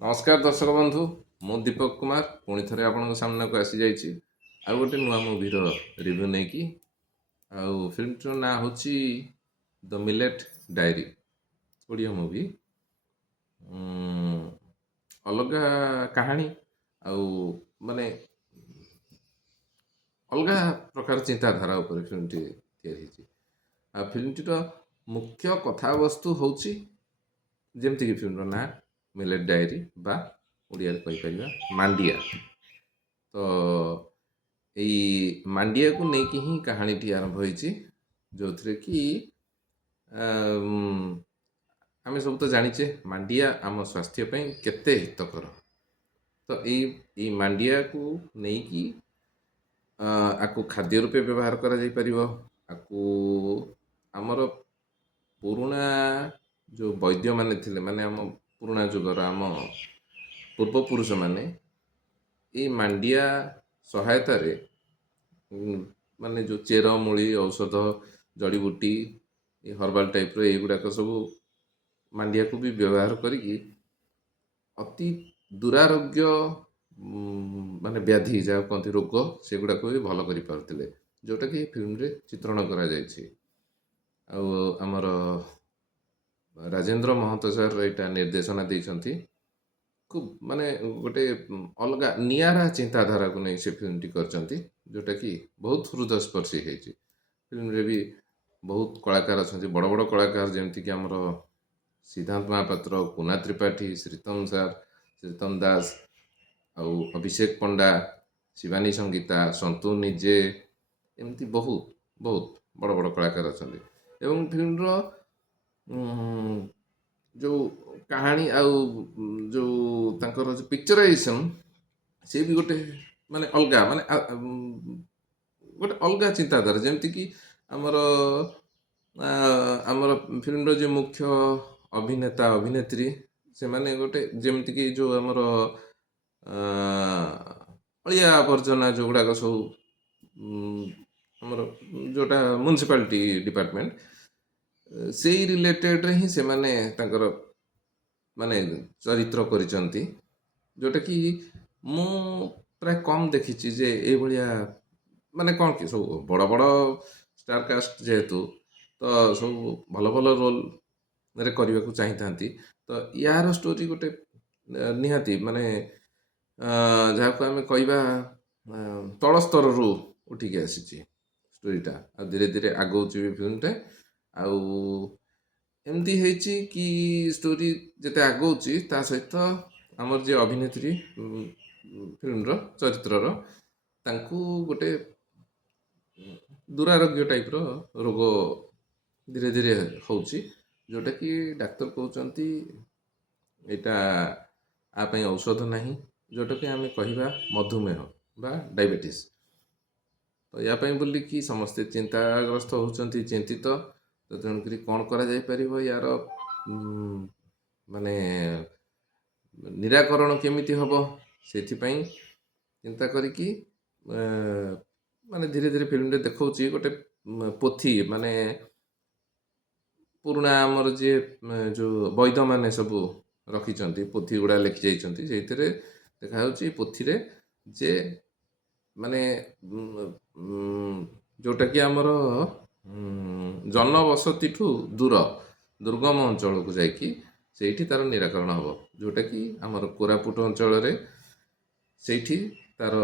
नमस्कार दर्शक बंधु मु दीपक कुमार पुणी थे आपण सामने को आसी जाइए आउ गोटे नुआ मुभीर रिव्यू नहीं कि फिल्म ना हूँ the millet diary Odia movie अलग कहानी आउ माने अलग प्रकार चिंताधारा उपर फिल्मटी या फिल्मटीर मुख्य कथा वस्तु हूँ जमती कि फिल्म ना मिलेट डायरी बा ओडिया कहीपर मांडिया। तो यही मांडिया को लेकिन ही कहानीटी आरंभ होती जो थे कि आम सब तो जाचे मांडिया आम स्वास्थ्य केते हितकर। तो यही मांडिया को लेकिन आपको खाद्य रूपे व्यवहार करा आपको आमर पुराणा जो वैद्य माने थिले माने आम पुराणा जुगर आम पूर्वपुरुष माने ये मांडिया सहायता रे माने जो चेरमूली औषध जड़ीबूटी हर्बाल टाइप रो गुड़ाक सब मांडिया को भी व्यवहार करी अति दुरारोग्य माने व्याधि जहाँ कहते रोग से गुड़ाक भी भल कर जोटा कि फिल्म रे चित्रण करा आमर राजेंद्र महतो सर यहाँ निर्देशना देती खूब माने गोटे अलग निरा चिंताधारा को नहीं से फिल्म टी करचंती जोटा कि बहुत हृदयस्पर्शी है फिल्म रे भी बहुत कलाकार अच्छा बड़ बड़ कलाकार जमती कि आमर सिद्धांत महापात्र कुना त्रिपाठी श्रीतम सार श्रीतम दास आउ अभिषेक पंडा शिवानी संगीता सन्तु निजे एमती बहुत बहुत बड़ बड़ कलाकार अच्छा एवं फिल्म जो कहानी आउ जो तांकर जो पिक्चराइजेशन से भी गोटे माने अलग माने गोटे अलग चिंताधारा जमती कि आमर आमर फिल्म जो मुख्य अभिनेता अभिनेत्री से माने गोटे जमती कि जो आमर अलिया आवर्जना जो गुड़ाक सब आमर जोटा म्युनिसिपालिटी डिपार्टमेंट से रिलेटेड रे ही से माने तांकर माने चरित्र करिसंती जोटा कि मु प्राय कम देखी जे ए भलिया माने कौन कि सब बड़ बड़ स्टार कास्ट जेहेतु तो सब भल भल रोल रे करने को चाहती तो यार स्टोरी गोटे निहाती माने जहाँ को आम कह तल स्तर रु उठिकी आसी स्टोरीटा आ धीरे धीरे आगौची भी फिल्मटे आउ एमती है कि स्टोरी जिते आगौची ता सहित आमर जे अभिनेत्री फिल्म चरित्रर तांकू गोटे दुरारोग्य टाइप रोग धीरे धीरे होची जोटा कि डाक्तर कहते यहाँ आप औषध नहीं जोटा कि आम कह मधुमेह बा डायबिटीज तो या बोली कि समस्ते चिंताग्रस्त होती चिंतित तो तेणुक कौन कर यार माने निराकरण केमिति हम से चिंता करिकी माने धीरे धीरे फिल्म देखा गोटे पोथी माने पुराणा आमर जे जो वैद्य माने सब रखिंट पोथी गुड़ा लिखि जाइए देखा पोथी रे जे माने जोटा कि आमर जनबसती ठू दूर दुर्गम अंचल को जाकि सेठी तार निराकरण हम जोटा कि आमर कोरापुट अंचल से तार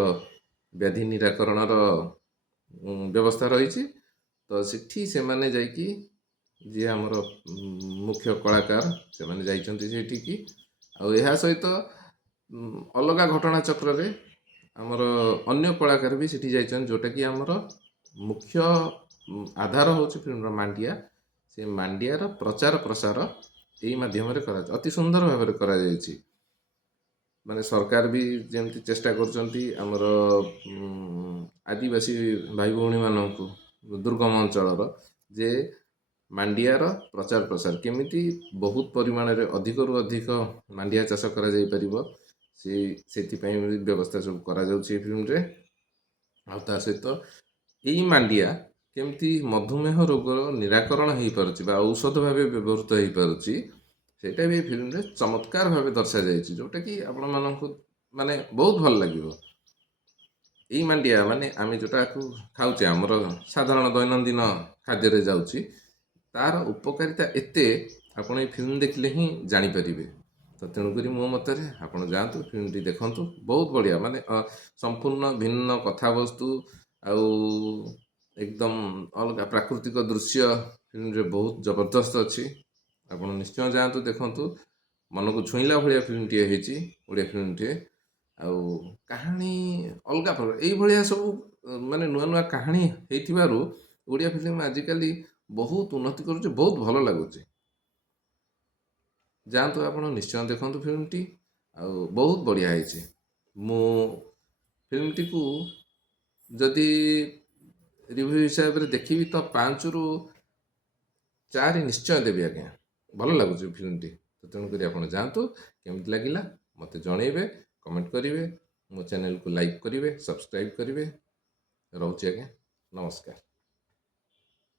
व्याधि निराकरण व्यवस्था रही तो सेठी से माने जाकि जी आमर मुख्य कलाकार से माने जाइछन्ति सेठी आ यह सहित अलग घटना चक्र रे आमर अन्य कलाकार भी सेठी जाइछन जोटा कि आमर मुख्य आधार हूँ फिल्म मांडिया से मांडियार प्रचार प्रसार यही मध्यम अति सुंदर भाव करा माने सरकार भी जमती चेष्टा करमर आदिवासी भाई भौणी मानक दुर्गम अंचल जे मांडियार प्रचार प्रसार केमिति बहुत परिमाण रे अधिक रु अधिक मांडिया चाष करा जाई परिबो से व्यवस्था सब करा जाउछि फिल्म रे आ ता सहित यही मांडिया केमती मधुमेह रोगर निराकरण हो पारुछि बा औषध भाव व्यवहृत हो पारुछि ସେଇଟା ବି ଫିଲ୍ମରେ ଚମତ୍କାର ଭାବେ ଦର୍ଶାଯାଇଛି, ଯେଉଁଟାକି ଆପଣମାନଙ୍କୁ ମାନେ ବହୁତ ଭଲ ଲାଗିବ। ଏଇ ମାଣ୍ଡିଆ ମାନେ ଆମେ ଯେଉଁଟାକୁ ଖାଉଛେ ଆମର ସାଧାରଣ ଦୈନନ୍ଦିନ ଖାଦ୍ୟରେ ଯାଉଛି, ତାର ଉପକାରିତା ଏତେ ଆପଣ ଏଇ ଫିଲ୍ମ ଦେଖିଲେ ହିଁ ଜାଣିପାରିବେ। ତ ତେଣୁକରି ମୋ ମତରେ ଆପଣ ଯାଆନ୍ତୁ, ଫିଲ୍ମଟି ଦେଖନ୍ତୁ, ବହୁତ ବଢ଼ିଆ। ମାନେ ସମ୍ପୂର୍ଣ୍ଣ ଭିନ୍ନ କଥାବସ୍ତୁ ଆଉ ଏକଦମ ଅଲଗା ପ୍ରାକୃତିକ ଦୃଶ୍ୟ ଫିଲ୍ମରେ ବହୁତ ଜବରଦସ୍ତ ଅଛି। ଆପଣ ନିଶ୍ଚୟ ଯାଆନ୍ତୁ, ଦେଖନ୍ତୁ। ମନକୁ ଛୁଇଁଲା ଭଳିଆ ଫିଲ୍ମଟିଏ ହେଇଛି, ଓଡ଼ିଆ ଫିଲ୍ମଟିଏ। ଆଉ କାହାଣୀ ଅଲଗା ପ୍ରକାର ଏଇଭଳିଆ ସବୁ ମାନେ ନୂଆ ନୂଆ କାହାଣୀ ହେଇଥିବାରୁ ଓଡ଼ିଆ ଫିଲ୍ମ ଆଜିକାଲି ବହୁତ ଉନ୍ନତି କରୁଛି, ବହୁତ ଭଲ ଲାଗୁଛି। ଯାଆନ୍ତୁ, ଆପଣ ନିଶ୍ଚୟ ଦେଖନ୍ତୁ ଫିଲ୍ମଟି, ଆଉ ବହୁତ ବଢ଼ିଆ ହେଇଛି। ମୁଁ ଫିଲ୍ମଟିକୁ ଯଦି ରିଭ୍ୟୁ ହିସାବରେ ଦେଖିବି ତ 5ରୁ 4 ନିଶ୍ଚୟ ଦେବି ଆଜ୍ଞା। ଭଲ ଲାଗୁଛି ଫିଲ୍ମଟି। ତ ତେଣୁକରି ଆପଣ ଯାଆନ୍ତୁ, କେମିତି ଲାଗିଲା ମୋତେ ଜଣେଇବେ, କମେଣ୍ଟ କରିବେ, ମୋ ଚ୍ୟାନେଲକୁ ଲାଇକ୍ କରିବେ, ସବସ୍କ୍ରାଇବ୍ କରିବେ। ରହୁଛି ଆଜ୍ଞା, ନମସ୍କାର।